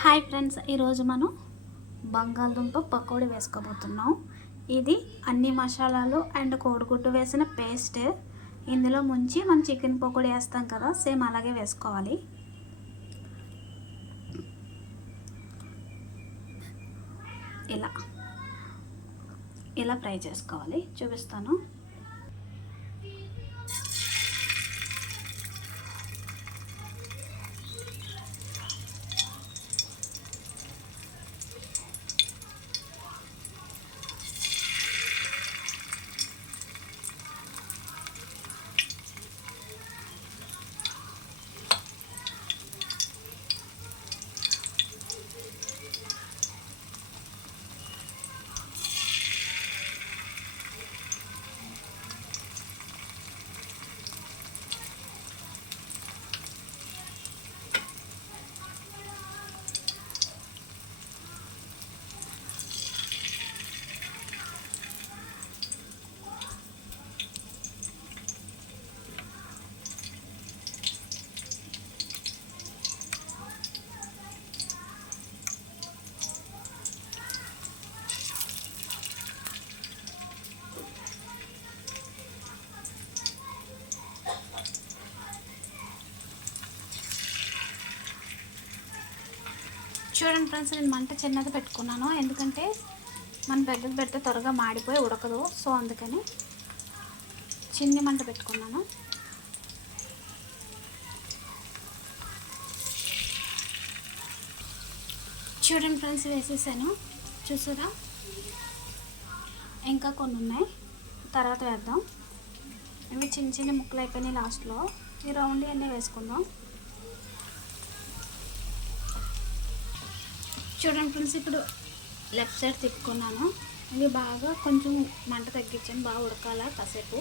Hi friends ఈరోజు మనం బంగాళదుంప పకోడీ వేసుకోబోతున్నాం. ఇది అన్ని మసాలాలు అండ్ కోడిగుడ్డు వేసిన పేస్ట్. ఇందులో ముంచి మనం చికెన్ పకోడీ వేస్తాం కదా సేమ్ అలాగే వేసుకోవాలి. ఇలా. ఇలా ఫ్రై చేసుకోవాలి. చూపిస్తాను. చూడండి ఫ్రెండ్స్ నేను మంట చిన్నది పెట్టుకున్నాను. ఎందుకంటే మనం పెద్దది పెడితే త్వరగా మాడిపోయి ఉడకదు. సో అందుకని చిన్ని మంట పెట్టుకున్నాను. చూడండి ఫ్రెండ్స్ వేసేసాను. చూసారా? ఇంకా కొన్ని ఉన్నాయి. తర్వాత వేద్దాం. ఇవి చిన్న చిన్న ముక్కలు అయిపోయినాయి లాస్ట్లో. ఈ రౌండ్ అన్నీ వేసుకుందాం. చూడండి ఫ్రెండ్స్ ఇప్పుడు లెఫ్ట్ సైడ్ తిప్పుకున్నాను. ఇవి బాగా కొంచెం మంట తగ్గించాను బాగా ఉడకాల కాసేపు.